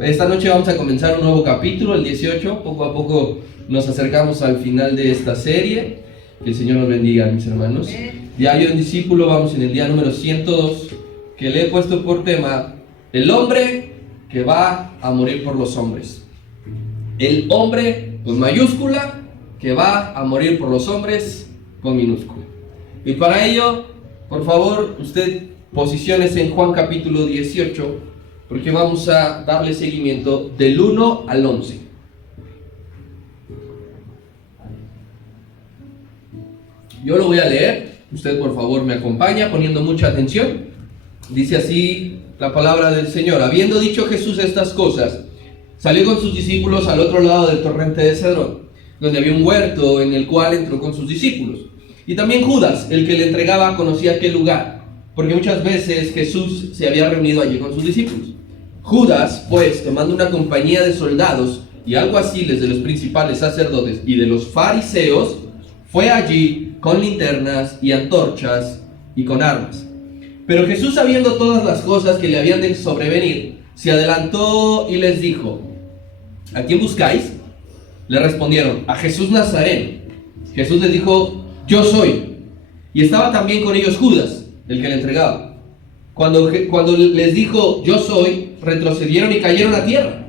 Esta noche vamos a comenzar un nuevo capítulo, el 18. Poco a poco nos acercamos al final de esta serie. Que el Señor nos bendiga, mis hermanos. Diario en discípulo, vamos en el día número 102, que le he puesto por tema el hombre que va a morir por los hombres. El hombre con mayúscula que va a morir por los hombres con minúscula. Y para ello, por favor, usted posicione en Juan capítulo 18, porque vamos a darle seguimiento del 1 al 11. Yo lo voy a leer, usted por favor me acompaña poniendo mucha atención. Dice así la palabra del Señor: habiendo dicho Jesús estas cosas, salió con sus discípulos al otro lado del torrente de Cedrón, donde había un huerto en el cual entró con sus discípulos. Y también Judas, el que le entregaba, conocía aquel lugar, porque muchas veces Jesús se había reunido allí con sus discípulos. Judas, pues, tomando una compañía de soldados y alguaciles de los principales sacerdotes y de los fariseos, fue allí con linternas y antorchas y con armas. Pero Jesús, sabiendo todas las cosas que le habían de sobrevenir, se adelantó y les dijo: ¿a quién buscáis? Le respondieron: a Jesús Nazareno. Jesús les dijo: yo soy. Y estaba también con ellos Judas, el que le entregaba. Cuando les dijo: yo soy, retrocedieron y cayeron a tierra.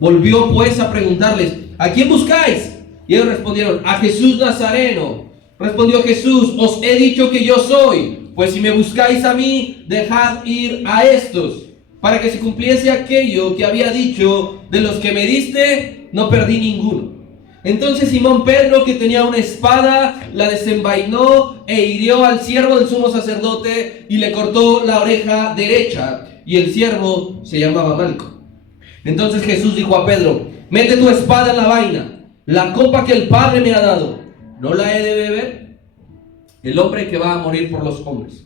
Volvió pues a preguntarles: ¿a quién buscáis? Y ellos respondieron: a Jesús Nazareno. Respondió Jesús: os he dicho que yo soy. Pues si me buscáis a mí, dejad ir a estos, para que se cumpliese aquello que había dicho: de los que me diste, no perdí ninguno. Entonces Simón Pedro, que tenía una espada, la desenvainó e hirió al siervo del sumo sacerdote y le cortó la oreja derecha, y el siervo se llamaba Malco. Entonces Jesús dijo a Pedro: mete tu espada en la vaina. La copa que el Padre me ha dado, ¿no la he de beber? El hombre que va a morir por los hombres.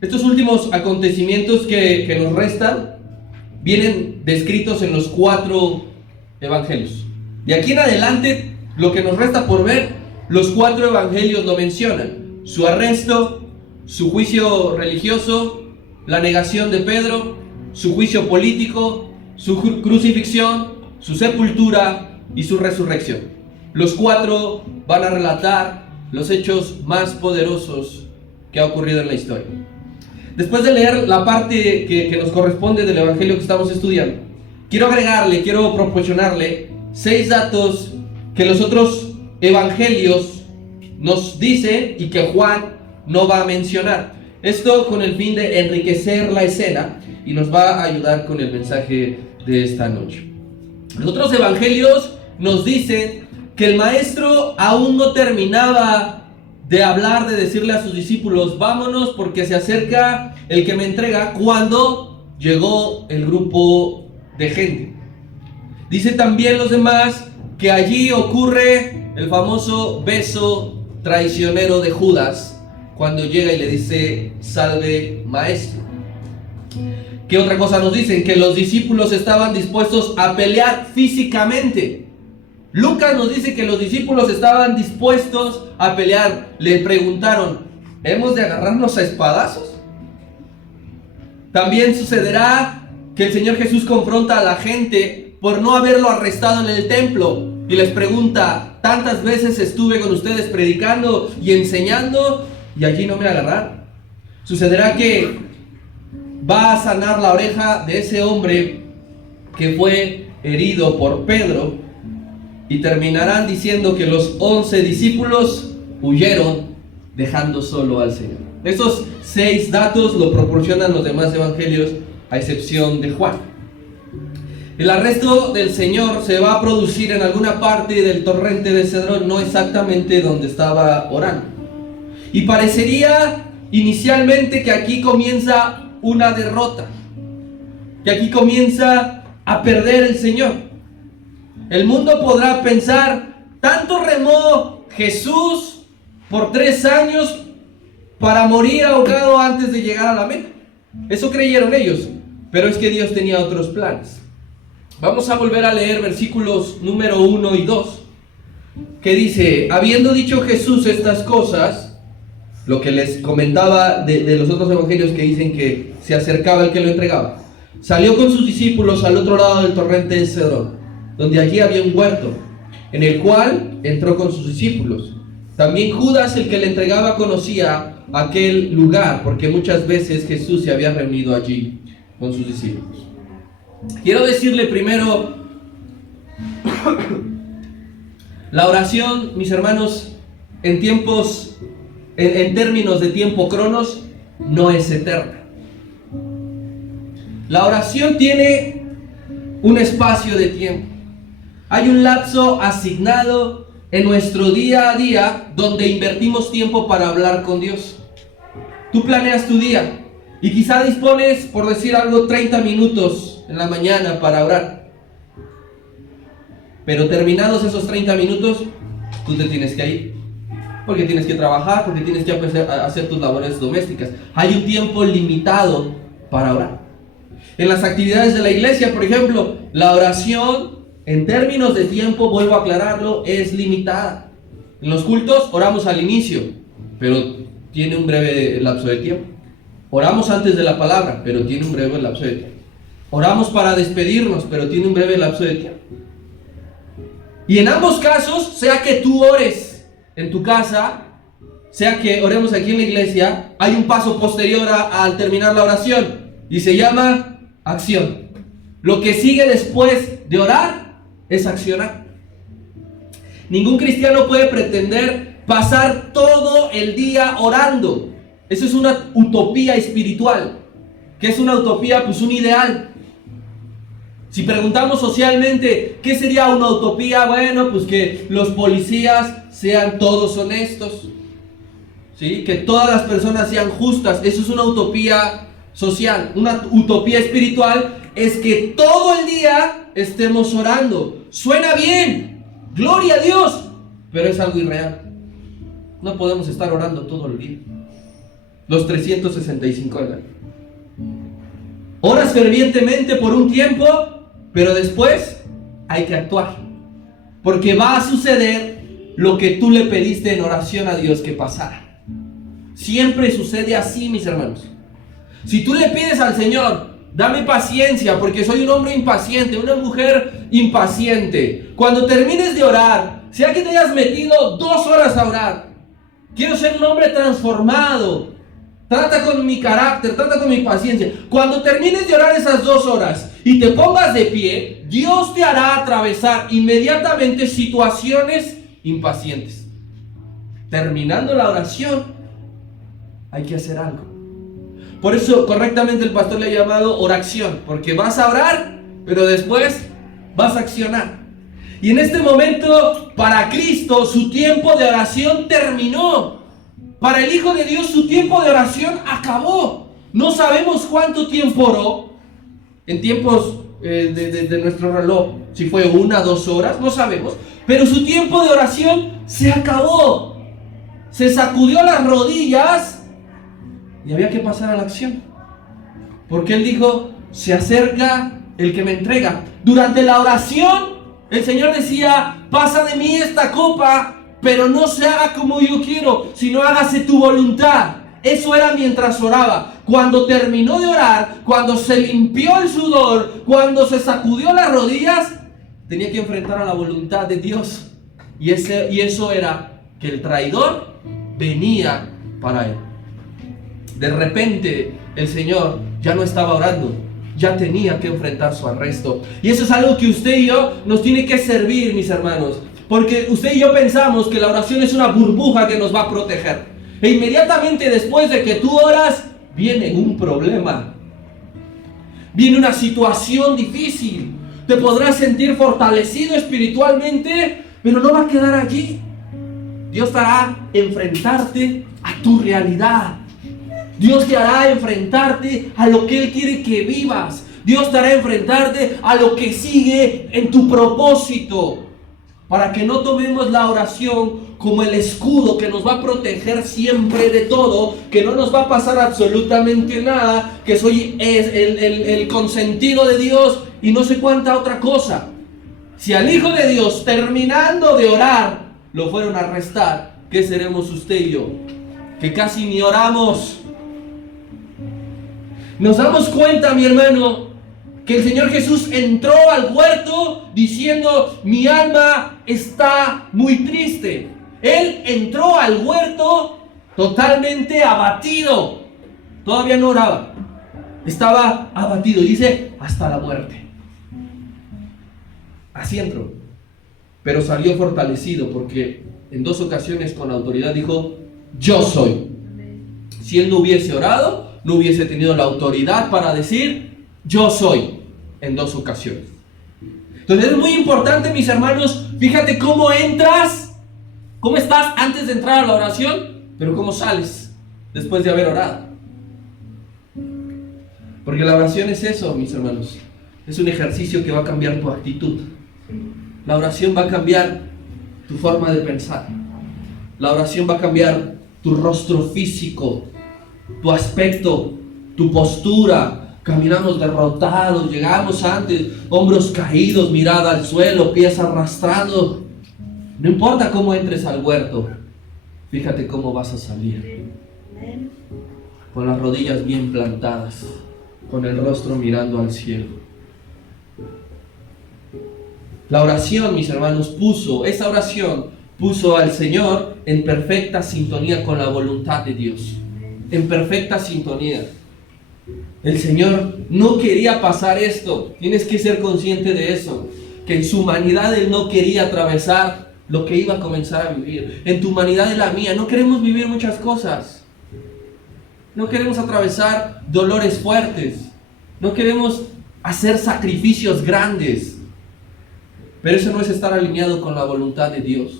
Estos últimos acontecimientos que nos restan vienen descritos en los 4 evangelios. De aquí en adelante, lo que nos resta por ver, los 4 evangelios lo mencionan: su arresto, su juicio religioso, la negación de Pedro, su juicio político, su crucifixión, su sepultura y su resurrección. Los 4 van a relatar los hechos más poderosos que ha ocurrido en la historia. Después de leer la parte que nos corresponde del evangelio que estamos estudiando, quiero proporcionarle 6 datos que los otros evangelios nos dicen y que Juan no va a mencionar. Esto con el fin de enriquecer la escena y nos va a ayudar con el mensaje de esta noche. Los otros evangelios nos dicen que el maestro aún no terminaba de hablar, de decirle a sus discípulos: vámonos porque se acerca el que me entrega, cuando llegó el grupo de gente. Dice también los demás que allí ocurre el famoso beso traicionero de Judas, cuando llega y le dice: salve maestro. ¿Qué otra cosa nos dicen? Que los discípulos estaban dispuestos a pelear físicamente. Lucas nos dice que los discípulos estaban dispuestos a pelear. Le preguntaron: ¿hemos de agarrarnos a espadazos? También sucederá que el Señor Jesús confronta a la gente por no haberlo arrestado en el templo y les pregunta: tantas veces estuve con ustedes predicando y enseñando y allí no me agarraron. Sucederá que va a sanar la oreja de ese hombre que fue herido por Pedro, y terminarán diciendo que los 11 discípulos huyeron dejando solo al Señor. Esos 6 datos lo proporcionan los demás evangelios, a excepción de Juan. El arresto del Señor se va a producir en alguna parte del torrente de Cedrón, no exactamente donde estaba orando. Y parecería inicialmente que aquí comienza una derrota, que aquí comienza a perder el Señor. El mundo podrá pensar: tanto remó Jesús por 3 años para morir ahogado antes de llegar a la meta. Eso creyeron ellos, pero es que Dios tenía otros planes. Vamos a volver a leer versículos número 1 y 2, que dice: habiendo dicho Jesús estas cosas, lo que les comentaba de los otros evangelios que dicen que se acercaba el que lo entregaba. salió con sus discípulos al otro lado del torrente de Cedrón, donde allí había un huerto, en el cual entró con sus discípulos. También Judas, el que le entregaba, conocía aquel lugar, porque muchas veces Jesús se había reunido allí con sus discípulos. Quiero decirle primero, la oración, mis hermanos, en términos de tiempo cronos, no es eterna. La oración tiene un espacio de tiempo. Hay un lapso asignado en nuestro día a día donde invertimos tiempo para hablar con Dios. Tú planeas tu día y quizá dispones, por decir algo, 30 minutos en la mañana para orar. Pero terminados esos 30 minutos, tú te tienes que ir. Porque tienes que trabajar, porque tienes que hacer tus labores domésticas. Hay un tiempo limitado para orar. En las actividades de la iglesia, por ejemplo, la oración, en términos de tiempo, vuelvo a aclararlo, es limitada. En los cultos oramos al inicio, pero tiene un breve lapso de tiempo. Oramos antes de la palabra, pero tiene un breve lapso de tiempo. Oramos para despedirnos, pero tiene un breve lapso de tiempo. Y en ambos casos, sea que tú ores en tu casa, sea que oremos aquí en la iglesia, hay un paso posterior al terminar la oración y se llama acción. Lo que sigue después de orar es accionar. Ningún cristiano puede pretender pasar todo el día orando. Eso es una utopía espiritual. ¿Qué es una utopía? Pues un ideal. Si preguntamos socialmente, ¿qué sería una utopía? Bueno, pues que los policías sean todos honestos, ¿sí? Que todas las personas sean justas. Eso es una utopía social. Una utopía espiritual es que todo el día estemos orando. Suena bien, gloria a Dios, pero es algo irreal. No podemos estar orando todo el día, los 365 del año. Oras fervientemente por un tiempo, pero después hay que actuar, porque va a suceder lo que tú le pediste en oración a Dios que pasara. Siempre sucede así, mis hermanos. Si tú le pides al Señor, dame paciencia, porque soy un hombre impaciente, una mujer impaciente. Cuando termines de orar, sea que te hayas metido 2 horas a orar, quiero ser un hombre transformado. Trata con mi carácter, trata con mi paciencia. Cuando termines de orar esas 2 horas y te pongas de pie, Dios te hará atravesar inmediatamente situaciones impacientes. Terminando la oración, hay que hacer algo. Por eso correctamente el pastor le ha llamado oración, porque vas a orar, pero después vas a accionar. Y en este momento, para Cristo, su tiempo de oración terminó. Para el Hijo de Dios, su tiempo de oración acabó. No sabemos cuánto tiempo oró en tiempos de nuestro reloj. Si fue 1 o 2 horas, no sabemos. Pero su tiempo de oración se acabó. Se sacudió las rodillas y había que pasar a la acción. Porque Él dijo, se acerca el que me entrega. Durante la oración, el Señor decía, pasa de mí esta copa, pero no se haga como yo quiero, sino hágase tu voluntad. Eso era mientras oraba. Cuando terminó de orar, cuando se limpió el sudor, cuando se sacudió las rodillas, tenía que enfrentar a la voluntad de Dios. Y eso era que el traidor venía para él. De repente, el Señor ya no estaba orando, ya tenía que enfrentar su arresto. Y eso es algo que usted y yo nos tiene que servir, mis hermanos. Porque usted y yo pensamos que la oración es una burbuja que nos va a proteger. E inmediatamente después de que tú oras, viene un problema. Viene una situación difícil. Te podrás sentir fortalecido espiritualmente, pero no va a quedar allí. Dios te hará enfrentarte a tu realidad. Dios te hará enfrentarte a lo que Él quiere que vivas. Dios te hará enfrentarte a lo que sigue en tu propósito. Para que no tomemos la oración como el escudo que nos va a proteger siempre de todo, que no nos va a pasar absolutamente nada, que soy el consentido de Dios y no sé cuánta otra cosa. Si al Hijo de Dios, terminando de orar, lo fueron a arrestar, ¿qué seremos usted y yo? Que casi ni oramos. Nos damos cuenta, mi hermano, que el Señor Jesús entró al huerto diciendo: mi alma está muy triste. Él entró al huerto totalmente abatido. Todavía no oraba. Estaba abatido. Dice: hasta la muerte. Así entró. Pero salió fortalecido porque en 2 ocasiones con autoridad dijo: yo soy. Si él no hubiese orado, no hubiese tenido la autoridad para decir: yo soy, en 2 ocasiones. Entonces es muy importante, mis hermanos, fíjate cómo entras, cómo estás antes de entrar a la oración, pero cómo sales después de haber orado. Porque la oración es eso, mis hermanos. Es un ejercicio que va a cambiar tu actitud. La oración va a cambiar tu forma de pensar. La oración va a cambiar tu rostro físico, tu aspecto, tu postura. Caminamos derrotados, llegamos antes, hombros caídos, mirada al suelo, pies arrastrados. No importa cómo entres al huerto, fíjate cómo vas a salir. Con las rodillas bien plantadas, con el rostro mirando al cielo. La oración, mis hermanos, esa oración puso al Señor en perfecta sintonía con la voluntad de Dios. En perfecta sintonía. El Señor no quería pasar esto. Tienes que ser consciente de eso. Que en su humanidad Él no quería atravesar lo que iba a comenzar a vivir. En tu humanidad y la mía no queremos vivir muchas cosas. No queremos atravesar dolores fuertes. No queremos hacer sacrificios grandes. Pero eso no es estar alineado con la voluntad de Dios.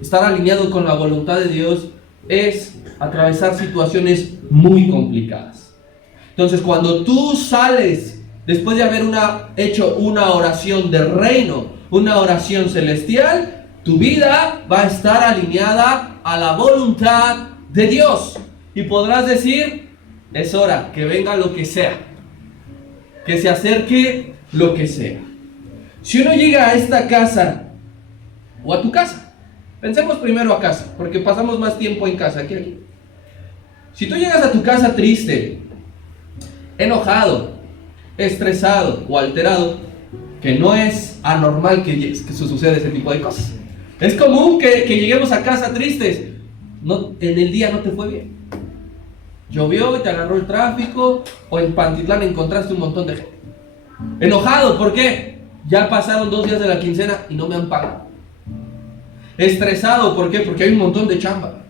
Estar alineado con la voluntad de Dios es atravesar situaciones muy complicadas. Entonces, cuando tú sales, después de haber hecho una oración de reino, una oración celestial, tu vida va a estar alineada a la voluntad de Dios. Y podrás decir: es hora, que venga lo que sea, que se acerque lo que sea. Si uno llega a esta casa, o a tu casa, pensemos primero a casa, porque pasamos más tiempo en casa que aquí. Si tú llegas a tu casa triste, enojado, estresado o alterado, que no es anormal que suceda ese tipo de cosas. Es común que lleguemos a casa tristes. En el día no te fue bien. Llovió y te agarró el tráfico, o en Pantitlán encontraste un montón de gente. Enojado, ¿por qué? Ya pasaron 2 días de la quincena y no me han pagado. Estresado, ¿por qué? Porque hay un montón de chamba.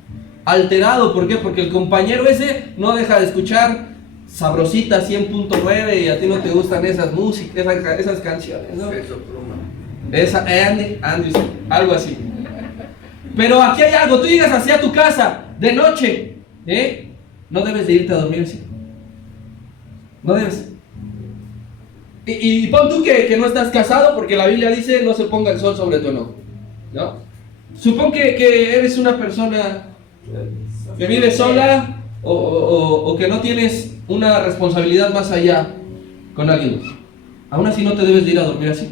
Alterado, ¿por qué? Porque el compañero ese no deja de escuchar Sabrosita 100.9 y a ti no te gustan esas músicas, esas canciones, ¿no? Andy, algo así. Pero aquí hay algo, tú llegas hacia tu casa de noche, no debes de irte a dormir así. No debes. Y pon tú que no estás casado, porque la Biblia dice: no se ponga el sol sobre tu enojo, ¿no? Supón que eres una persona que vive sola o que no tienes una responsabilidad más allá con alguien más. Aún así no te debes de ir a dormir así.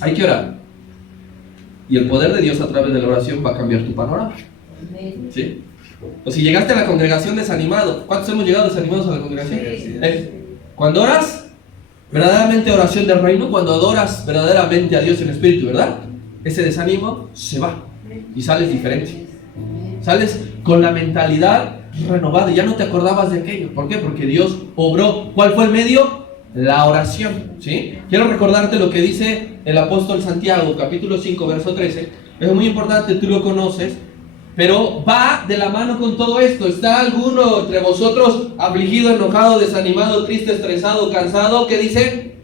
Hay que orar. Y el poder de Dios a través de la oración va a cambiar tu panorama. ¿Sí? O si llegaste a la congregación desanimado. ¿Cuántos hemos llegado desanimados a la congregación? Cuando oras verdaderamente oración del reino, cuando adoras verdaderamente a Dios en espíritu, ¿verdad? Ese desánimo se va y sales diferente. Sales con la mentalidad renovada, ya no te acordabas de aquello. ¿Por qué? Porque Dios obró. ¿Cuál fue el medio? La oración, ¿sí? Quiero recordarte lo que dice el apóstol Santiago, capítulo 5, verso 13. Es muy importante, tú lo conoces, pero va de la mano con todo esto. ¿Está alguno entre vosotros afligido, enojado, desanimado, triste, estresado, cansado? ¿Qué dice?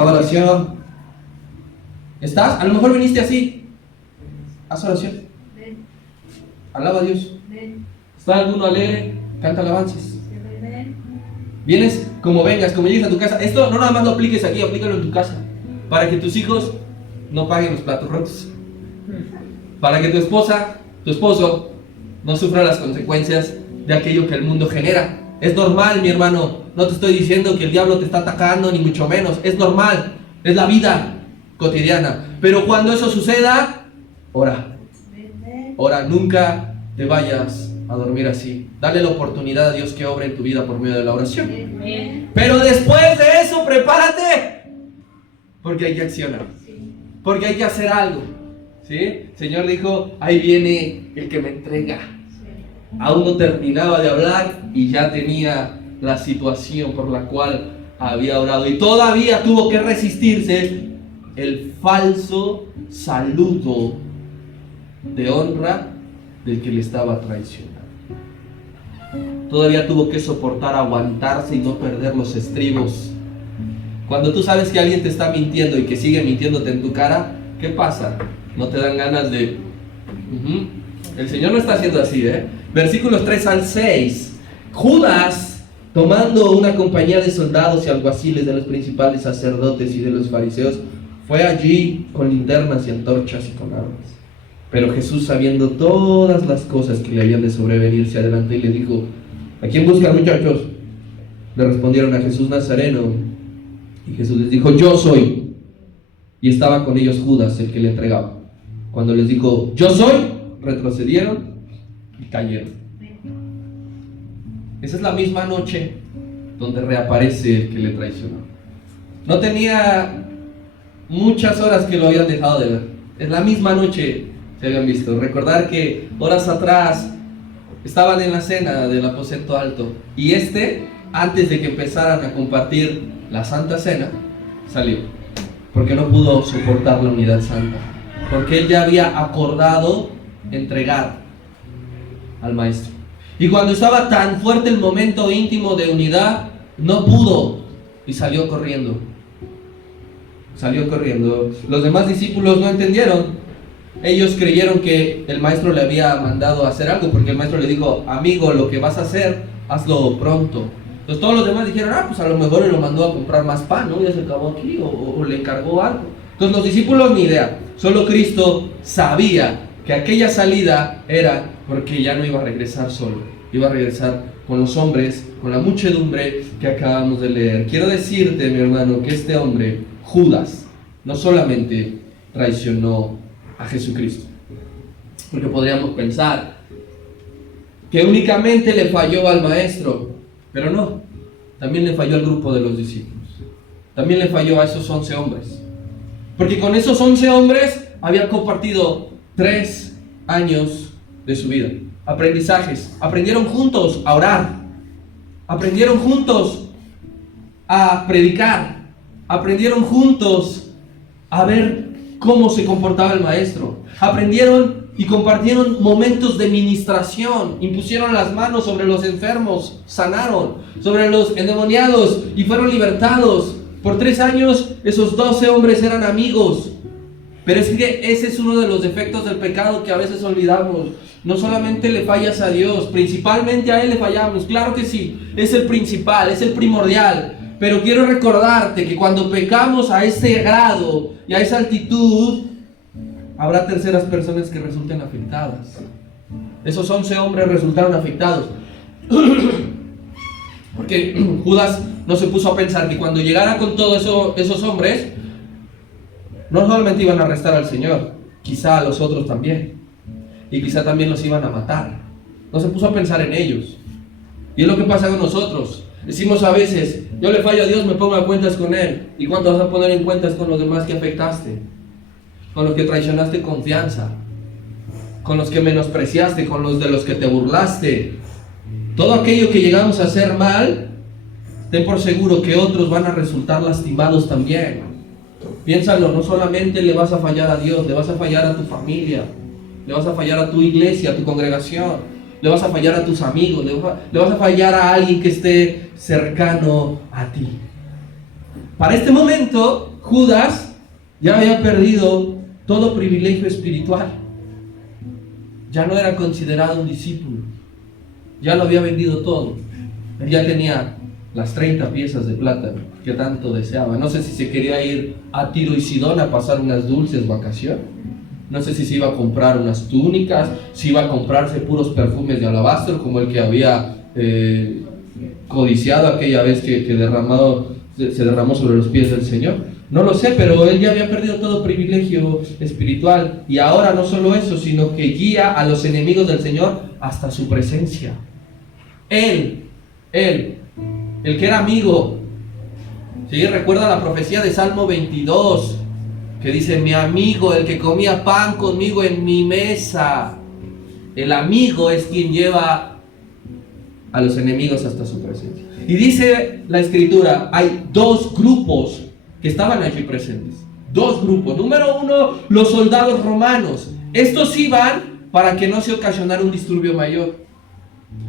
Oración. ¿Estás? A lo mejor viniste así. Haz oración. Alaba a Dios. ¿Está alguno alegre? Canta alabanzas. Vienes como vengas, como llegues a tu casa. Esto no nada más lo apliques aquí, aplícalo en tu casa. Para que tus hijos no paguen los platos rotos. Para que tu esposa, tu esposo, no sufra las consecuencias de aquello que el mundo genera. Es normal, mi hermano. No te estoy diciendo que el diablo te está atacando, ni mucho menos. Es normal. Es la vida cotidiana. Pero cuando eso suceda, ora. Ora, nunca te vayas a dormir así. Dale la oportunidad a Dios que obre en tu vida por medio de la oración. Pero después de eso, porque hay que accionar, porque hay que hacer algo. ¿Sí? El Señor dijo, ahí viene el que me entrega. Aún no terminaba de hablar y ya tenía la situación por la cual había orado. Y todavía tuvo que resistirse el falso saludo de honra del que le estaba traicionando. Todavía tuvo que soportar, aguantarse y no perder los estribos. Cuando tú sabes que alguien te está mintiendo y que sigue mintiéndote en tu cara, ¿qué pasa? No te dan ganas de... El Señor no está haciendo así, Versículos 3 al 6. Judas, tomando una compañía de soldados y alguaciles de los principales sacerdotes y de los fariseos, fue allí con linternas y antorchas y con armas. Pero Jesús, sabiendo todas las cosas que le habían de sobrevenir, se adelantó y le dijo: ¿a quién buscan, muchachos? Le respondieron: a Jesús Nazareno. Y Jesús les dijo: yo soy. Y estaba con ellos Judas, el que le entregaba. Cuando les dijo: yo soy, retrocedieron y cayeron. Esa es la misma noche donde reaparece el que le traicionó. No tenía muchas horas que lo habían dejado de ver. Es la misma noche se habían visto. Recordar que horas atrás estaban en la cena del aposento alto y antes de que empezaran a compartir la Santa Cena, salió, porque no pudo soportar la unidad santa, porque él ya había acordado entregar al Maestro. Y cuando estaba tan fuerte el momento íntimo de unidad, no pudo y salió corriendo. Los demás discípulos no entendieron. Ellos creyeron que el Maestro le había mandado a hacer algo, porque el Maestro le dijo: amigo, lo que vas a hacer, hazlo pronto. Entonces todos los demás dijeron: pues a lo mejor él lo mandó a comprar más pan, ¿no? Ya se acabó aquí, o le encargó algo. Entonces los discípulos ni idea. Solo Cristo sabía que aquella salida era porque ya no iba a regresar solo, iba a regresar con los hombres, con la muchedumbre que acabamos de leer. Quiero decirte, mi hermano, que este hombre, Judas, no solamente traicionó a Jesucristo, porque podríamos pensar que únicamente le falló al Maestro, pero no, también le falló al grupo de los discípulos, también le falló a esos 11 hombres, porque con esos 11 hombres había compartido 3 años de su vida, aprendizajes. Aprendieron juntos a orar, aprendieron juntos a predicar, aprendieron juntos a ver cómo se comportaba el Maestro, aprendieron y compartieron momentos de ministración, impusieron las manos sobre los enfermos, sanaron, sobre los endemoniados y fueron libertados. Por 3 años esos 12 hombres eran amigos. Pero es que ese es uno de los defectos del pecado que a veces olvidamos. No solamente le fallas a Dios, principalmente a Él le fallamos. Claro que sí, es el principal, es el primordial. Pero quiero recordarte que cuando pecamos a ese grado y a esa altitud, habrá terceras personas que resulten afectadas. Esos 11 hombres resultaron afectados. Porque Judas no se puso a pensar que cuando llegara con todos esos hombres, no solamente iban a arrestar al Señor, quizá a los otros también. Y quizá también los iban a matar. No se puso a pensar en ellos. Y es lo que pasa con nosotros. Decimos a veces: yo le fallo a Dios, me pongo a cuentas con Él. ¿Y cuánto vas a poner en cuentas con los demás que afectaste? Con los que traicionaste confianza, con los que menospreciaste, con los de los que te burlaste. Todo aquello que llegamos a hacer mal, ten por seguro que otros van a resultar lastimados también. Piénsalo, no solamente le vas a fallar a Dios, le vas a fallar a tu familia, le vas a fallar a tu iglesia, a tu congregación, le vas a fallar a tus amigos, le vas a fallar a alguien que esté cercano a ti. Para este momento, Judas ya había perdido todo privilegio espiritual. Ya no era considerado un discípulo. Ya lo había vendido todo. Él ya tenía las 30 piezas de plata que tanto deseaba. No sé si se quería ir a Tiro y Sidón a pasar unas dulces vacaciones. No sé si se iba a comprar unas túnicas, si iba a comprarse puros perfumes de alabastro como el que había codiciado aquella vez que se derramó sobre los pies del Señor. No lo sé, pero él ya había perdido todo privilegio espiritual. Y ahora no solo eso, sino que guía a los enemigos del Señor hasta su presencia. Él, el que era amigo, ¿Sí? Recuerda la profecía de Salmo 22, que dice: mi amigo, el que comía pan conmigo en mi mesa. El amigo es quien lleva a los enemigos hasta su presencia. Y dice la escritura, hay dos grupos que estaban allí presentes. Dos grupos. Número uno, los soldados romanos. Estos iban para que no se ocasionara un disturbio mayor.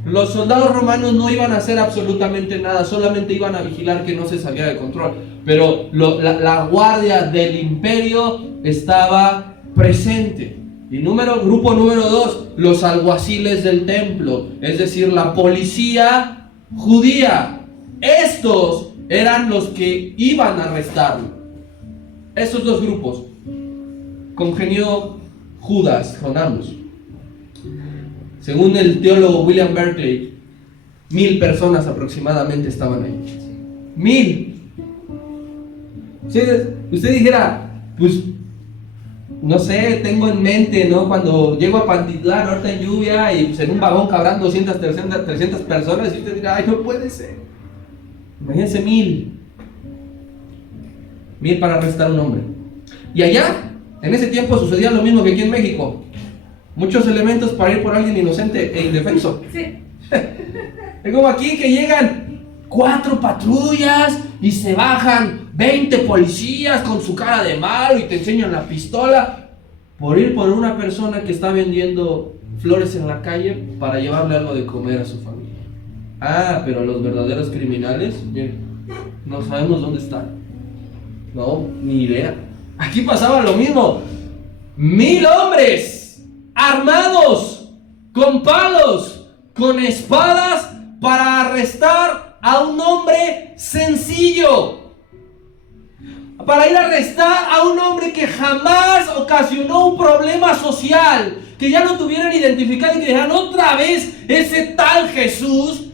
Los soldados romanos no iban a hacer absolutamente nada, solamente iban a vigilar que no se saliera de control. Pero la guardia del imperio estaba presente. Y grupo número dos, los alguaciles del templo, es decir, la policía judía. Estos eran los que iban a arrestarlo. Estos dos grupos. Congenió Judas con ambos. Según el teólogo William Berkeley, 1000 personas aproximadamente estaban ahí. 1000. Usted dijera, pues, no sé, tengo en mente, ¿no? Cuando llego a Pantitlán, ahorita en lluvia, y pues en un vagón cabrán 200, 300 personas, y usted dirá, ay, no puede ser. Imagínense 1000 para arrestar a un hombre. Y allá, en ese tiempo sucedía lo mismo que aquí en México. Muchos elementos para ir por alguien inocente e indefenso. Sí. Es como aquí que llegan 4 patrullas y se bajan 20 policías con su cara de malo y te enseñan la pistola por ir por una persona que está vendiendo flores en la calle para llevarle algo de comer a su familia. Ah, pero los verdaderos criminales, miren, no sabemos dónde están. No, ni idea. Aquí pasaba lo mismo. 1000 hombres armados, con palos, con espadas, para arrestar a un hombre sencillo. Para ir a arrestar a un hombre que jamás ocasionó un problema social, que ya lo tuvieran identificado y que dijeran, otra vez ese tal Jesús,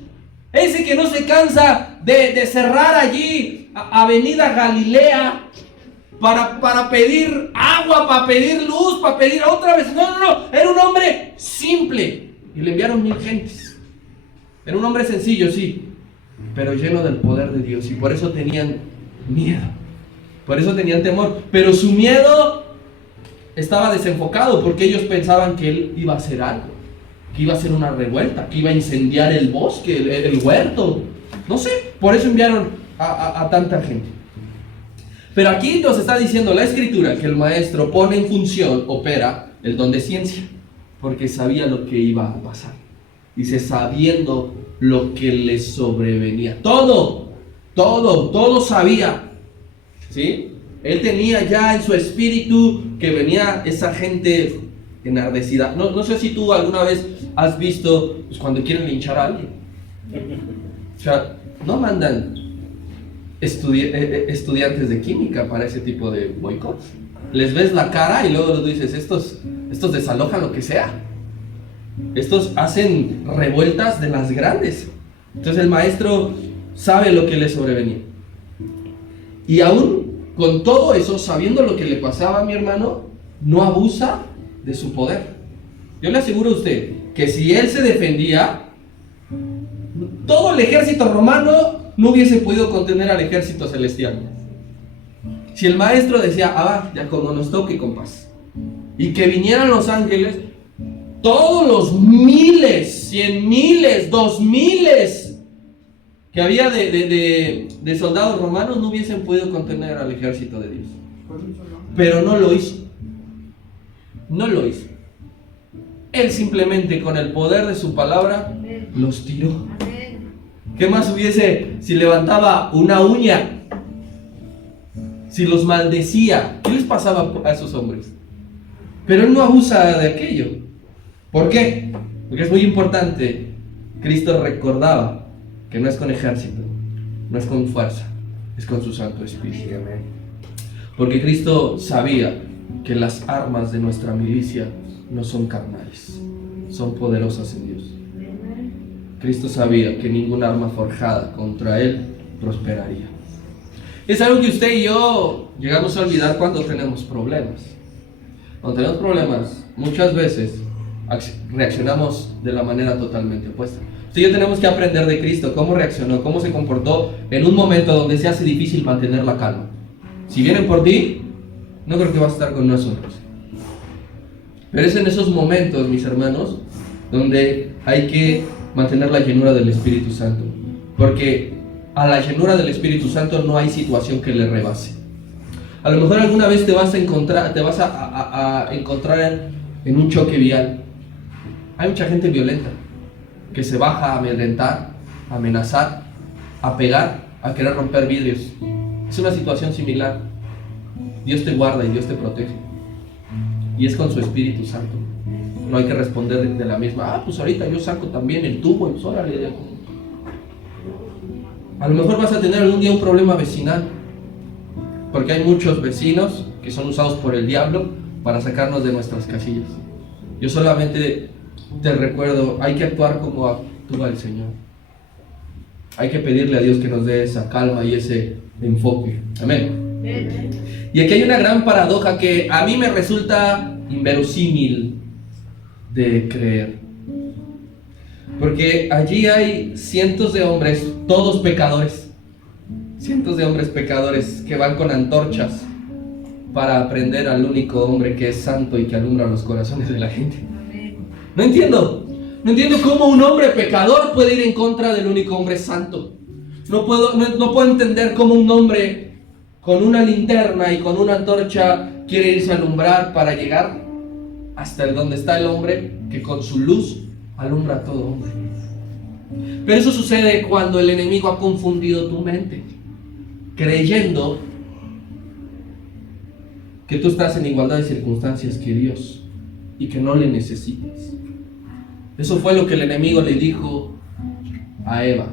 ese que no se cansa de cerrar allí Avenida Galilea para pedir agua, para pedir luz, para pedir otra vez. No, era un hombre simple y le enviaron 1000 gentes. Era un hombre sencillo, sí, pero lleno del poder de Dios, y por eso tenían miedo, por eso tenían temor. Pero su miedo estaba desenfocado, porque ellos pensaban que él iba a hacer algo, que iba a hacer una revuelta, que iba a incendiar el bosque, el huerto, no sé. Por eso enviaron a tanta gente. Pero aquí nos está diciendo la escritura que el maestro pone en función, opera el don de ciencia, porque sabía lo que iba a pasar. Dice, sabiendo lo que le sobrevenía. Todo sabía. ¿Sí? Él tenía ya en su espíritu que venía esa gente enardecida. No sé si tú alguna vez has visto, pues, cuando quieren linchar a alguien. O sea, no mandan estudiantes de química para ese tipo de boicots. Les ves la cara y luego dices, estos desalojan lo que sea. Estos hacen revueltas de las grandes. Entonces el maestro sabe lo que le sobrevenía. Y aún con todo eso, sabiendo lo que le pasaba a mi hermano, no abusa de su poder. Yo le aseguro a usted que si él se defendía, todo el ejército romano no hubiese podido contener al ejército celestial. Si el maestro decía, ya como nos toque, compás, y que vinieran los ángeles, todos los miles, 100,000, 2,000 que había de soldados romanos no hubiesen podido contener al ejército de Dios. Pero no lo hizo. No lo hizo. Él simplemente con el poder de su palabra los tiró. ¿Qué más hubiese si levantaba una uña? Si los maldecía, ¿qué les pasaba a esos hombres? Pero él no abusa de aquello. ¿Por qué? Porque es muy importante. Cristo recordaba que no es con ejército, no es con fuerza, es con su Santo Espíritu. Porque Cristo sabía que las armas de nuestra milicia no son carnales, son poderosas en Dios. Cristo sabía que ninguna arma forjada contra él prosperaría. Es algo que usted y yo llegamos a olvidar cuando tenemos problemas. Cuando tenemos problemas, muchas veces reaccionamos de la manera totalmente opuesta. Usted y yo tenemos que aprender de Cristo, cómo reaccionó, cómo se comportó en un momento donde se hace difícil mantener la calma. Si vienen por ti, no creo que vas a estar con una sonrisa. Pero es en esos momentos, mis hermanos, donde hay que mantener la llenura del Espíritu Santo. Porque a la llenura del Espíritu Santo no hay situación que le rebase. A lo mejor alguna vez te vas a encontrar en un choque vial. Hay mucha gente violenta que se baja a amedrentar, a amenazar, a pegar, a querer romper vidrios. Es una situación similar. Dios te guarda y Dios te protege. Y es con su Espíritu Santo. No hay que responder de la misma. Pues ahorita yo saco también el tubo y pues órale. A lo mejor vas a tener algún día un problema vecinal. Porque hay muchos vecinos que son usados por el diablo para sacarnos de nuestras casillas. Yo solamente te recuerdo, hay que actuar como actúa el Señor. Hay que pedirle a Dios que nos dé esa calma y ese enfoque. Amén. Y aquí hay una gran paradoja que a mí me resulta inverosímil de creer. Porque allí hay cientos de hombres, todos pecadores. Cientos de hombres pecadores que van con antorchas para aprender al único hombre que es santo y que alumbra los corazones de la gente. No entiendo cómo un hombre pecador puede ir en contra del único hombre santo. No puedo entender cómo un hombre con una linterna y con una antorcha quiere irse a alumbrar para llegar hasta donde está el hombre que con su luz alumbra a todo hombre. Pero eso sucede cuando el enemigo ha confundido tu mente, creyendo que tú estás en igualdad de circunstancias que Dios y que no le necesitas. Eso fue lo que el enemigo le dijo a Eva.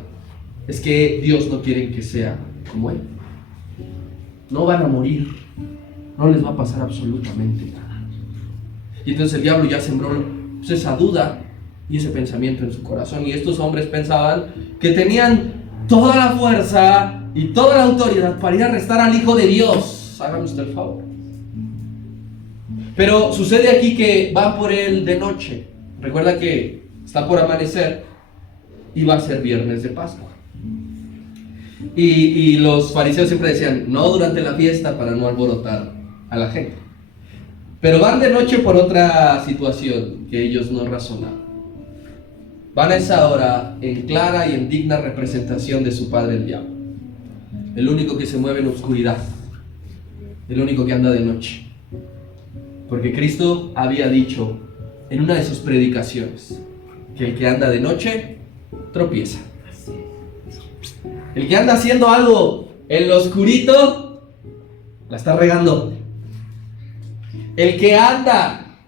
Es que Dios no quiere que sea como él. No van a morir, no les va a pasar absolutamente nada. Y entonces el diablo ya sembró esa duda y ese pensamiento en su corazón. Y estos hombres pensaban que tenían toda la fuerza y toda la autoridad para ir a arrestar al Hijo de Dios. Hágame usted el favor. Pero sucede aquí que van por él de noche. Recuerda que está por amanecer y va a ser viernes de Pascua. Y los fariseos siempre decían, no durante la fiesta para no alborotar a la gente. Pero van de noche por otra situación que ellos no razonaban. Van a esa hora en clara y en digna representación de su padre el diablo. El único que se mueve en oscuridad. El único que anda de noche. Porque Cristo había dicho en una de sus predicaciones que el que anda de noche tropieza. El que anda haciendo algo en lo oscurito la está regando. El que anda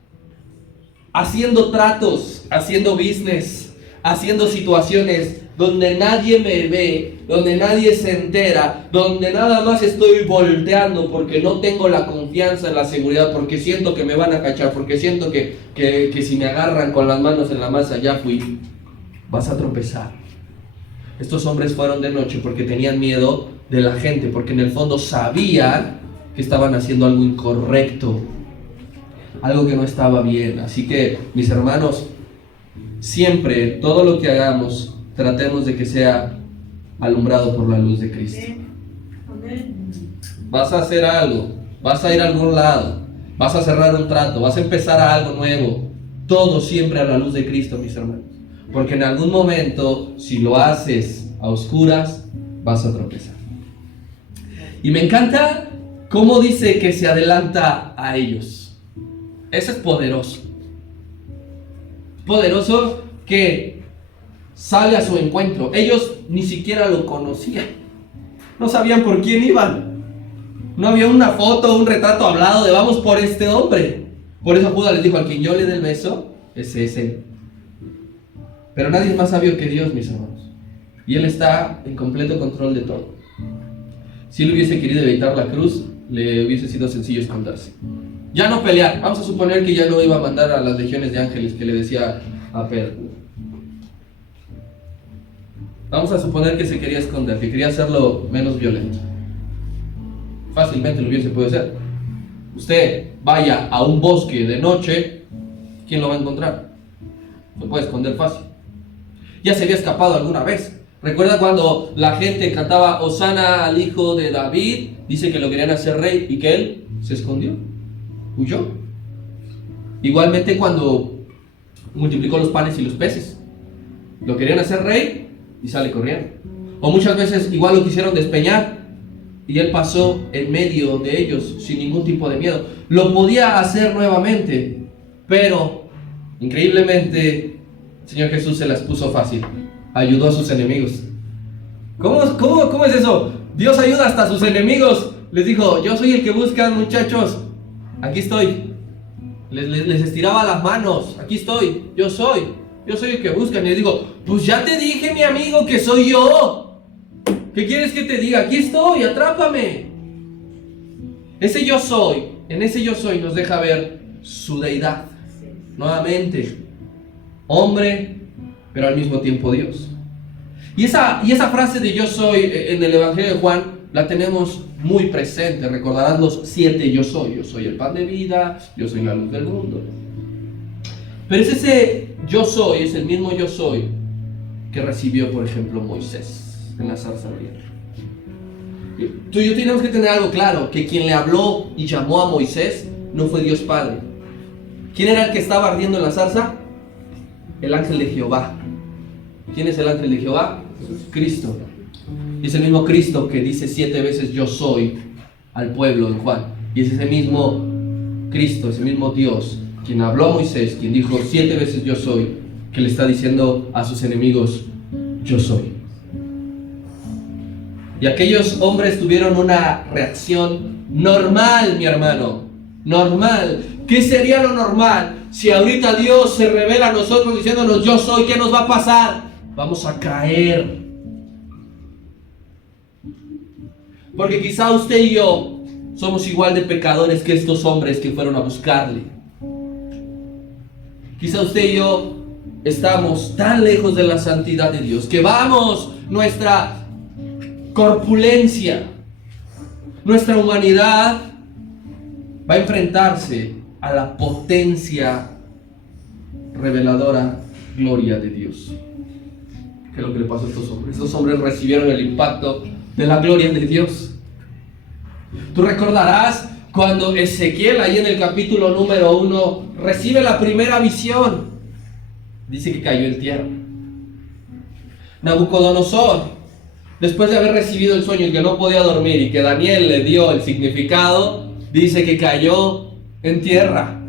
haciendo tratos, haciendo business, haciendo situaciones donde nadie me ve, donde nadie se entera, donde nada más estoy volteando porque no tengo la confianza en la seguridad, porque siento que me van a cachar, porque siento que si me agarran con las manos en la masa ya fui, vas a tropezar. Estos hombres fueron de noche porque tenían miedo de la gente, porque en el fondo sabían que estaban haciendo algo incorrecto, algo que no estaba bien. Así que, mis hermanos, siempre, todo lo que hagamos, tratemos de que sea alumbrado por la luz de Cristo. Vas a hacer algo, vas a ir a algún lado, vas a cerrar un trato, vas a empezar a algo nuevo. Todo siempre a la luz de Cristo, mis hermanos. Porque en algún momento, si lo haces a oscuras, vas a tropezar. Y me encanta cómo dice que se adelanta a ellos. Eso es poderoso. Poderoso que sale a su encuentro. Ellos ni siquiera lo conocían. No sabían por quién iban. No había una foto, un retrato hablado de vamos por este hombre. Por eso Judas les dijo, al quien yo le dé el beso, ese es él. Pero nadie es más sabio que Dios, mis hermanos. Y Él está en completo control de todo. Si Él hubiese querido evitar la cruz, le hubiese sido sencillo esconderse. Ya no pelear. Vamos a suponer que ya no iba a mandar a las legiones de ángeles que le decía a Pedro. Vamos a suponer que se quería esconder, que quería hacerlo menos violento. Fácilmente lo hubiese podido hacer. Usted vaya a un bosque de noche, ¿quién lo va a encontrar? Lo puede esconder fácil. ya se había escapado alguna vez. ¿Recuerda cuando la gente cantaba Hosana al hijo de David? Dice que lo querían hacer rey y que él se escondió, huyó. Igualmente cuando multiplicó los panes y los peces, lo querían hacer rey y sale corriendo. O muchas veces igual lo quisieron despeñar y él pasó en medio de ellos sin ningún tipo de miedo. Lo podía hacer nuevamente, pero increíblemente el Señor Jesús se las puso fácil. Ayudó a sus enemigos. ¿Cómo es eso? Dios ayuda hasta a sus enemigos. Les dijo, yo soy el que buscan, muchachos. Aquí estoy. Les estiraba las manos. Aquí estoy. Yo soy el que buscan. Y les digo, pues ya te dije, mi amigo, que soy yo. ¿Qué quieres que te diga? Aquí estoy, atrápame. Ese yo soy, en ese yo soy nos deja ver su deidad. Nuevamente, hombre, pero al mismo tiempo Dios. Y esa frase de yo soy en el Evangelio de Juan la tenemos muy presente. Recordarás los 7 yo soy. Yo soy el pan de vida, yo soy la luz del mundo. Pero es ese yo soy, es el mismo yo soy que recibió, por ejemplo, Moisés en la zarza ardiente. Tú y yo tenemos que tener algo claro, que quien le habló y llamó a Moisés no fue Dios Padre. ¿Quién era el que estaba ardiendo en la zarza? El ángel de Jehová. ¿Quién es el ángel de Jehová? Cristo. Y es el mismo Cristo que dice 7 veces yo soy al pueblo en Juan. Y es ese mismo Cristo, ese mismo Dios, quien habló a Moisés, quien dijo 7 veces yo soy, que le está diciendo a sus enemigos, yo soy. Y aquellos hombres tuvieron una reacción normal, mi hermano, normal. ¿Qué sería lo normal? Si ahorita Dios se revela a nosotros diciéndonos yo soy, ¿qué nos va a pasar? Vamos a caer. Porque quizá usted y yo somos igual de pecadores que estos hombres que fueron a buscarle. Quizá usted y yo estamos tan lejos de la santidad de Dios que nuestra corpulencia, nuestra humanidad va a enfrentarse a la potencia reveladora gloria de Dios. ¿Qué es lo que le pasó a estos hombres? Estos hombres recibieron el impacto de la gloria de Dios. Tú recordarás cuando Ezequiel, ahí en el capítulo número 1, recibe la primera visión. Dice que cayó en tierra. Nabucodonosor, después de haber recibido el sueño y que no podía dormir y que Daniel le dio el significado, dice que cayó en tierra.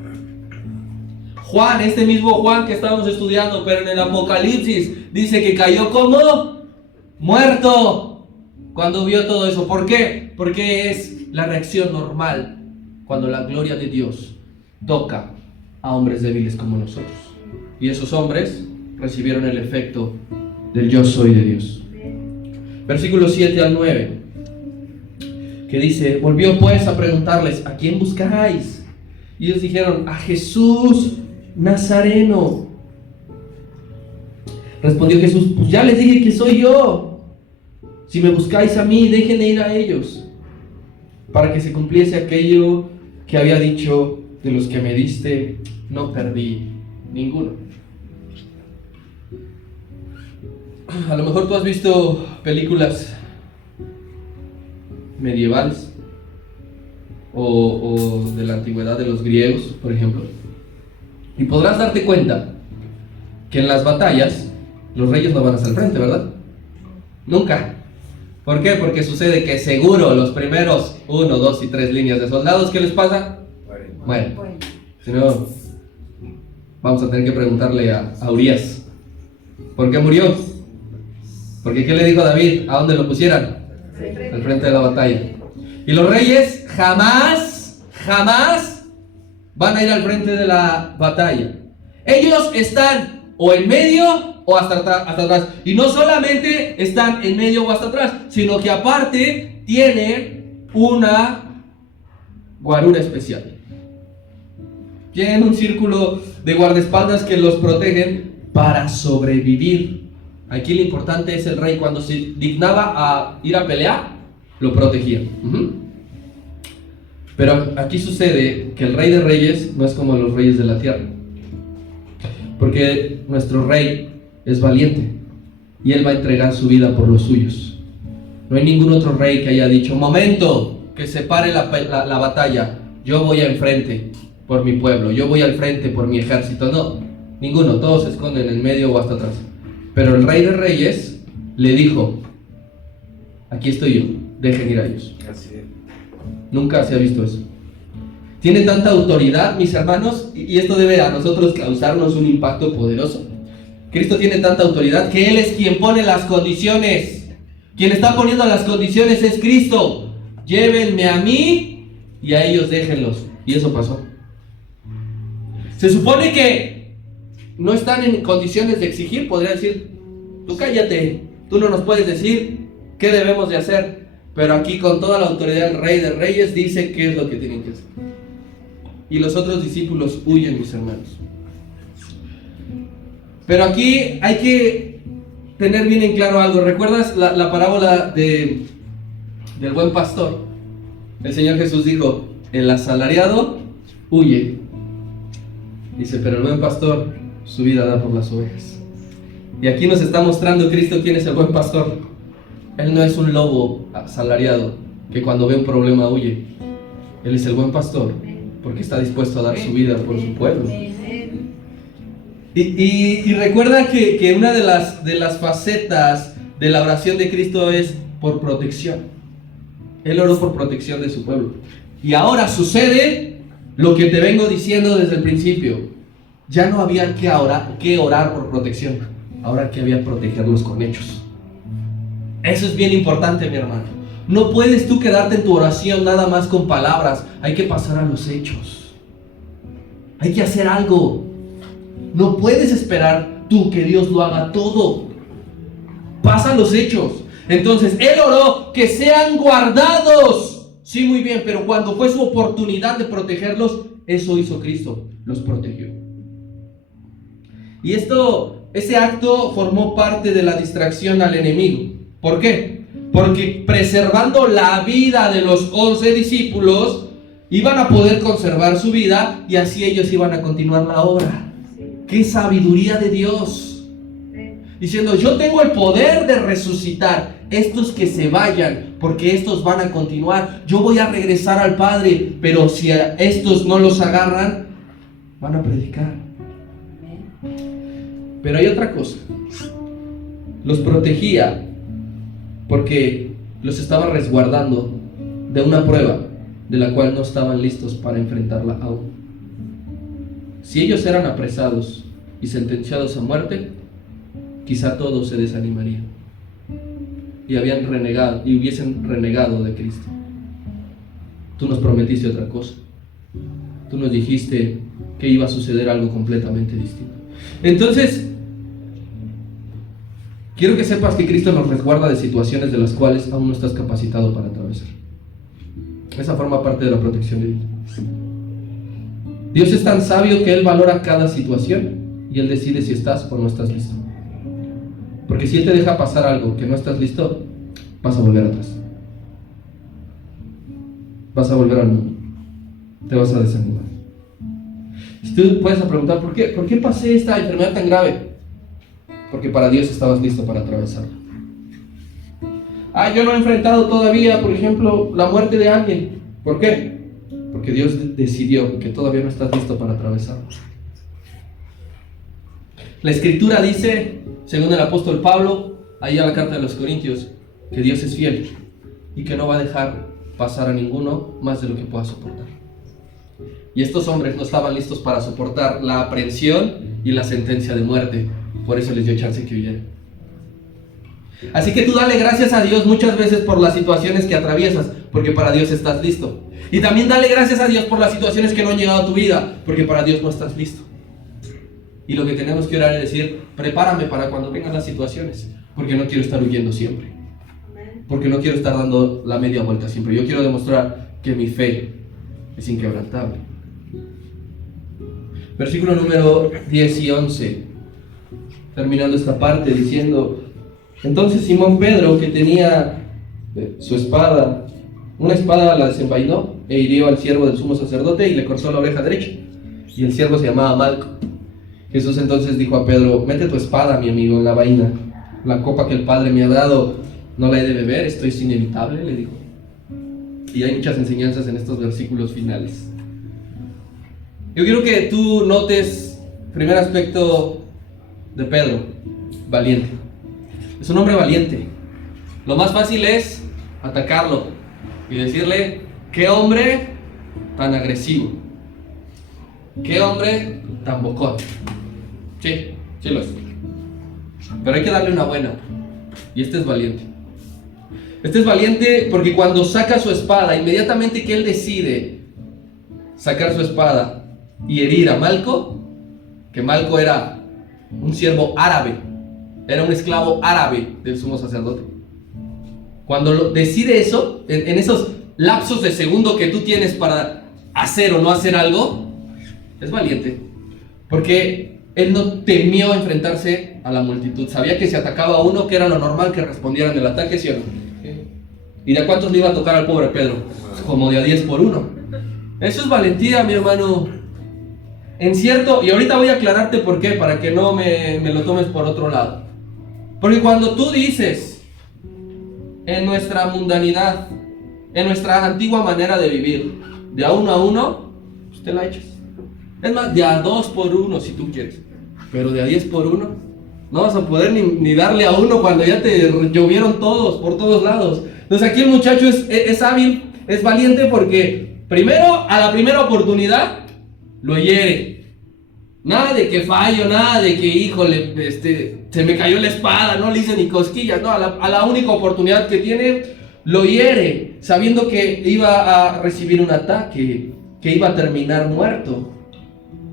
Juan, este mismo Juan que estamos estudiando, pero en el Apocalipsis, dice que cayó como muerto cuando vio todo eso. ¿Por qué? Porque es la reacción normal cuando la gloria de Dios toca a hombres débiles como nosotros. Y esos hombres recibieron el efecto del yo soy de Dios. Versículos 7 al 9, que dice, volvió pues a preguntarles, ¿a quién buscáis? Y ellos dijeron, a Jesús Nazareno. Respondió Jesús, pues ya les dije que soy yo. Si me buscáis a mí, dejen de ir a ellos, para que se cumpliese aquello que había dicho, de los que me diste, no perdí ninguno. A lo mejor tú has visto películas medievales o de la antigüedad de los griegos, por ejemplo, y podrás darte cuenta que en las batallas los reyes no van hasta el frente, ¿verdad? Nunca. ¿Por qué? Porque sucede que seguro los primeros 1, 2 y 3 líneas de soldados, ¿qué les pasa? Mueren. Si no, vamos a tener que preguntarle a Urias, ¿por qué murió? Porque ¿qué le dijo David? ¿A dónde lo pusieran? Al frente de la batalla. Y los reyes jamás van a ir al frente de la batalla. Ellos están o en medio o hasta atrás. Y no solamente están en medio o hasta atrás, sino que aparte tienen una guarura especial. Tienen un círculo de guardaespaldas que los protegen para sobrevivir. Aquí lo importante es el rey. Cuando se dignaba a ir a pelear, lo protegía. Pero aquí sucede que el rey de reyes no es como los reyes de la tierra, porque nuestro rey es valiente. y Él va a entregar su vida por los suyos. No hay ningún otro rey que haya dicho, momento, que se pare la batalla, yo voy al frente por mi pueblo, yo voy al frente por mi ejército. No, ninguno, todos se esconden en medio o hasta atrás. Pero el Rey de Reyes le dijo, aquí estoy yo, dejen ir a ellos. Nunca se ha visto eso. Tiene tanta autoridad, mis hermanos, y esto debe a nosotros causarnos un impacto poderoso. Cristo tiene tanta autoridad que Él es quien pone las condiciones. Quien está poniendo las condiciones es Cristo. Llévenme a mí y a ellos déjenlos. Y eso pasó. Se supone que no están en condiciones de exigir. Podría decir, tú cállate, tú no nos puedes decir qué debemos de hacer. Pero aquí con toda la autoridad del Rey de Reyes dice qué es lo que tienen que hacer. Y los otros discípulos huyen, mis hermanos. Pero aquí hay que tener bien en claro algo. ¿Recuerdas la parábola del buen pastor? El Señor Jesús dijo, el asalariado huye. Dice, pero el buen pastor su vida da por las ovejas. Y aquí nos está mostrando Cristo quién es el buen pastor. Él no es un lobo asalariado que cuando ve un problema huye. Él es el buen pastor porque está dispuesto a dar su vida por su pueblo. Y recuerda que una de las facetas de la oración de Cristo es por protección. Él oró por protección de su pueblo. Y ahora sucede lo que te vengo diciendo desde el principio. Ya no había que orar por protección. Ahora que había que protegerlos con hechos. Eso es bien importante, mi hermano. No puedes tú quedarte en tu oración nada más con palabras. Hay que pasar a los hechos. Hay que hacer algo. No puedes esperar tú que Dios lo haga todo. Pasa a los hechos. Entonces, Él oró que sean guardados. Sí, muy bien, pero cuando fue su oportunidad de protegerlos, eso hizo Cristo. Los protegió. Y ese acto formó parte de la distracción al enemigo. ¿Por qué? Porque preservando la vida de los 11 discípulos, iban a poder conservar su vida y así ellos iban a continuar la obra. ¡Qué sabiduría de Dios! Diciendo, yo tengo el poder de resucitar estos que se vayan, porque estos van a continuar. Yo voy a regresar al Padre, pero si a estos no los agarran, van a predicar. Pero hay otra cosa. Los protegía porque los estaba resguardando de una prueba de la cual no estaban listos para enfrentarla aún. Si ellos eran apresados y sentenciados a muerte, quizá todos se desanimarían y hubiesen renegado de Cristo. Tú nos prometiste otra cosa. Tú nos dijiste que iba a suceder algo completamente distinto. Entonces, quiero que sepas que Cristo nos resguarda de situaciones de las cuales aún no estás capacitado para atravesar. Esa forma parte de la protección de Dios. Dios es tan sabio que Él valora cada situación y Él decide si estás o no estás listo. Porque si Él te deja pasar algo que no estás listo, vas a volver atrás. Vas a volver al mundo. Te vas a desanimar. Si tú puedes preguntar, ¿por qué pasé esta enfermedad tan grave? Porque para Dios estabas listo para atravesarla. Yo no he enfrentado todavía, por ejemplo, la muerte de alguien. ¿Por qué? Porque Dios decidió que todavía no estás listo para atravesarlo. La Escritura dice, según el apóstol Pablo, ahí a la carta de los Corintios, que Dios es fiel y que no va a dejar pasar a ninguno más de lo que pueda soportar. Y estos hombres no estaban listos para soportar la aprehensión y la sentencia de muerte. Por eso les dio chance que huyeran. Así que tú dale gracias a Dios muchas veces por las situaciones que atraviesas, porque para Dios estás listo. Y también dale gracias a Dios por las situaciones que no han llegado a tu vida, porque para Dios no estás listo. Y lo que tenemos que orar es decir, prepárame para cuando vengan las situaciones, porque no quiero estar huyendo siempre. Porque no quiero estar dando la media vuelta siempre. Yo quiero demostrar que mi fe es inquebrantable. Versículo número 10 y 11. Terminando esta parte diciendo, entonces Simón Pedro, que tenía su espada, una espada la desenvainó e hirió al siervo del sumo sacerdote y le cortó la oreja derecha. Y el siervo se llamaba Malco. Jesús entonces dijo a Pedro, mete tu espada, mi amigo, en la vaina. la copa que el Padre me ha dado no la he de beber, esto es inevitable, le dijo. Y hay muchas enseñanzas en estos versículos finales. Yo quiero que tú notes, primer aspecto de Pedro, valiente. Es un hombre valiente. Lo más fácil es atacarlo y decirle, qué hombre tan agresivo, qué hombre tan bocón. Sí, sí lo es. Pero hay que darle una buena. Y este es valiente. Este es valiente porque cuando saca su espada, inmediatamente que él decide sacar su espada y herir a Malco, que Malco era un siervo árabe, era un esclavo árabe del sumo sacerdote. Cuando decide eso, en esos lapsos de segundo que tú tienes para hacer o no hacer algo, es valiente. Porque él no temió enfrentarse a la multitud. Sabía que si atacaba a uno, que era lo normal que respondieran el ataque, ¿sí o no? ¿Y de cuántos le iba a tocar al pobre Pedro? Como de a 10 por 1. Eso es valentía, mi hermano. En cierto, y ahorita voy a aclararte por qué, para que no me lo tomes por otro lado. Porque cuando tú dices, en nuestra mundanidad, en nuestra antigua manera de vivir, de a 1 a 1, pues te la echas. Es más, de a 2 por 1 si tú quieres, pero de a 10 por 1, no vas a poder ni darle a 1 cuando ya te llovieron todos, por todos lados. Entonces aquí el muchacho es hábil, es valiente porque primero, a la primera oportunidad, lo hiere. Nada de que fallo, nada de que, híjole, se me cayó la espada, no le hice ni cosquillas. No, a la única oportunidad que tiene, lo hiere, sabiendo que iba a recibir un ataque, que iba a terminar muerto.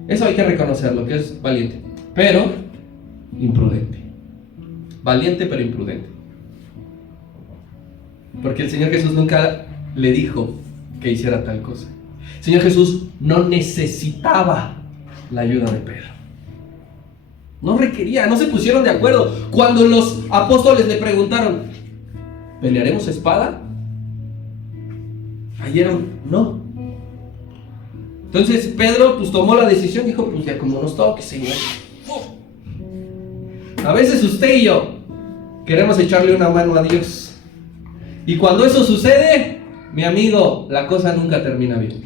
Eso hay que reconocerlo, que es valiente, pero imprudente. Valiente pero imprudente. Porque el Señor Jesús nunca le dijo que hiciera tal cosa. El Señor Jesús no necesitaba la ayuda de Pedro. No requería, no se pusieron de acuerdo. Cuando los apóstoles le preguntaron, ¿pelearemos espada? Ayer no. Entonces Pedro pues tomó la decisión, dijo, pues ya como nos toque, Señor. A veces usted y yo queremos echarle una mano a Dios. Y cuando eso sucede, mi amigo, la cosa nunca termina bien.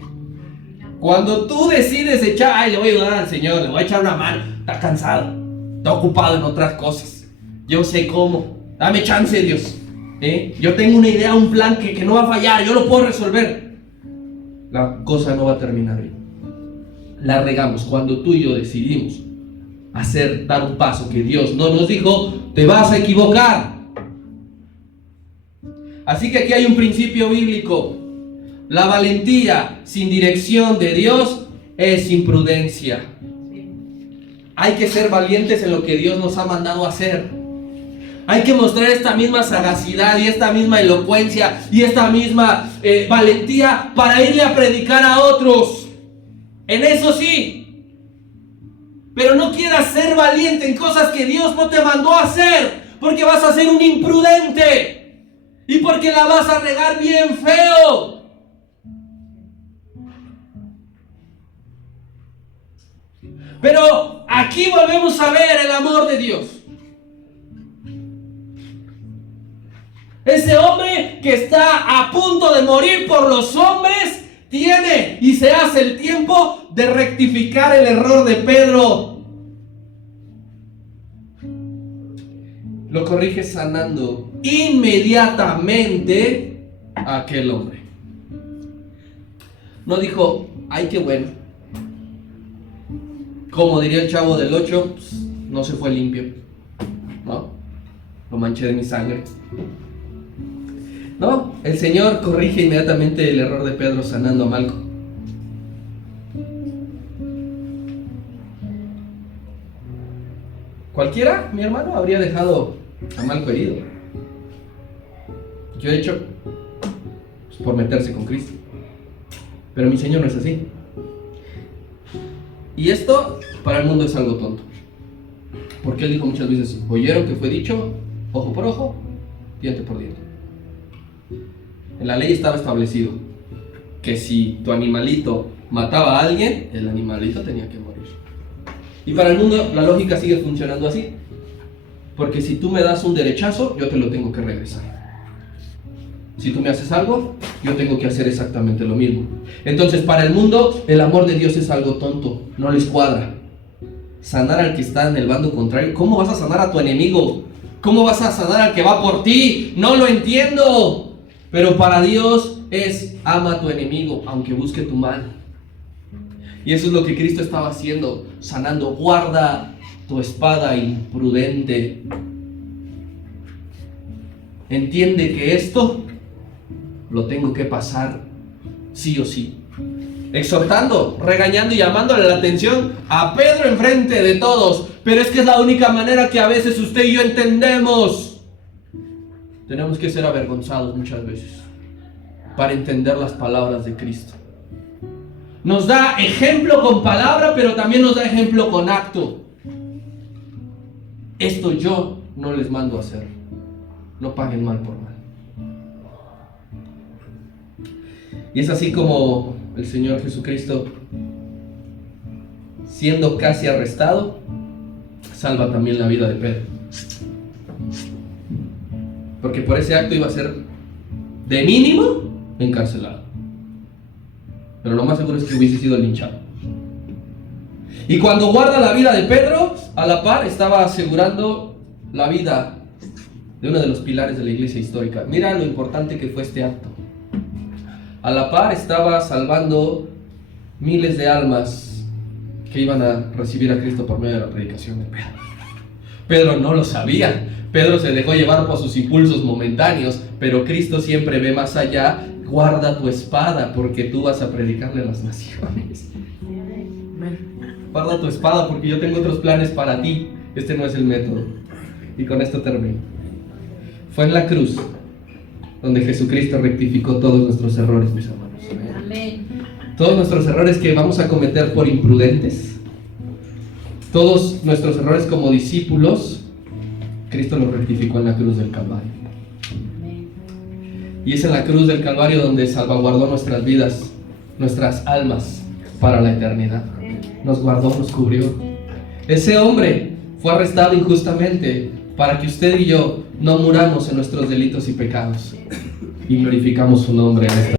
Cuando tú decides echar, ay, le voy a ayudar al Señor, le voy a echar una mano, está cansado, está ocupado en otras cosas. Yo sé cómo, dame chance, Dios. Yo tengo una idea, un plan que no va a fallar, yo lo puedo resolver. La cosa no va a terminar bien. La regamos cuando tú y yo decidimos dar un paso que Dios no nos dijo, te vas a equivocar. Así que aquí hay un principio bíblico. La valentía sin dirección de Dios es imprudencia. Hay que ser valientes en lo que Dios nos ha mandado hacer. Hay que mostrar esta misma sagacidad y esta misma elocuencia y esta misma valentía para irle a predicar a otros. En eso sí. Pero no quieras ser valiente en cosas que Dios no te mandó a hacer, porque vas a ser un imprudente. Y porque la vas a regar bien feo. Pero aquí volvemos a ver el amor de Dios. Ese hombre que está a punto de morir por los hombres, tiene y se hace el tiempo de rectificar el error de Pedro. Lo corrige sanando inmediatamente a aquel hombre. No dijo, ay, qué bueno. Como diría el Chavo del 8, pues, no se fue limpio. No, lo manché de mi sangre. No, el Señor corrige inmediatamente el error de Pedro sanando a Malco. Cualquiera, mi hermano, habría dejado a Malco herido. Yo he hecho pues, por meterse con Cristo. Pero mi Señor no es así. Y esto para el mundo es algo tonto. Porque Él dijo muchas veces, oyeron que fue dicho, ojo por ojo, diente por diente. En la ley estaba establecido que si tu animalito mataba a alguien, el animalito tenía que morir. Y para el mundo la lógica sigue funcionando así. Porque si tú me das un derechazo, yo te lo tengo que regresar. Si tú me haces algo, yo tengo que hacer exactamente lo mismo. Entonces, para el mundo, el amor de Dios es algo tonto, no les cuadra. Sanar al que está en el bando contrario. ¿Cómo vas a sanar a tu enemigo? ¿Cómo vas a sanar al que va por ti? No lo entiendo. Pero para Dios es ama a tu enemigo, aunque busque tu mal. Y eso es lo que Cristo estaba haciendo, sanando. Guarda tu espada, imprudente. Entiende que esto lo tengo que pasar sí o sí. Exhortando, regañando y llamándole la atención a Pedro enfrente de todos. Pero es que es la única manera que a veces usted y yo entendemos. Tenemos que ser avergonzados muchas veces para entender las palabras de Cristo. Nos da ejemplo con palabra, pero también nos da ejemplo con acto. Esto yo no les mando a hacer. No paguen mal por mal. Y es así como el Señor Jesucristo, siendo casi arrestado, salva también la vida de Pedro. Porque por ese acto iba a ser de mínimo encarcelado. Pero lo más seguro es que hubiese sido linchado. Y cuando guarda la vida de Pedro, a la par estaba asegurando la vida de uno de los pilares de la iglesia histórica. Mira lo importante que fue este acto. A la par estaba salvando miles de almas que iban a recibir a Cristo por medio de la predicación de Pedro. Pedro no lo sabía. Pedro se dejó llevar por sus impulsos momentáneos, pero Cristo siempre ve más allá. Guarda tu espada porque tú vas a predicarle a las naciones. Guarda tu espada porque yo tengo otros planes para ti. Este no es el método. Y con esto termino. Fue en la cruz donde Jesucristo rectificó todos nuestros errores, mis hermanos. Amén. Todos nuestros errores que vamos a cometer por imprudentes, todos nuestros errores como discípulos, Cristo los rectificó en la cruz del Calvario. Amén. Y es en la cruz del Calvario donde salvaguardó nuestras vidas, nuestras almas para la eternidad. Nos guardó, nos cubrió. Ese hombre fue arrestado injustamente para que usted y yo no muramos en nuestros delitos y pecados. Y glorificamos su nombre en esta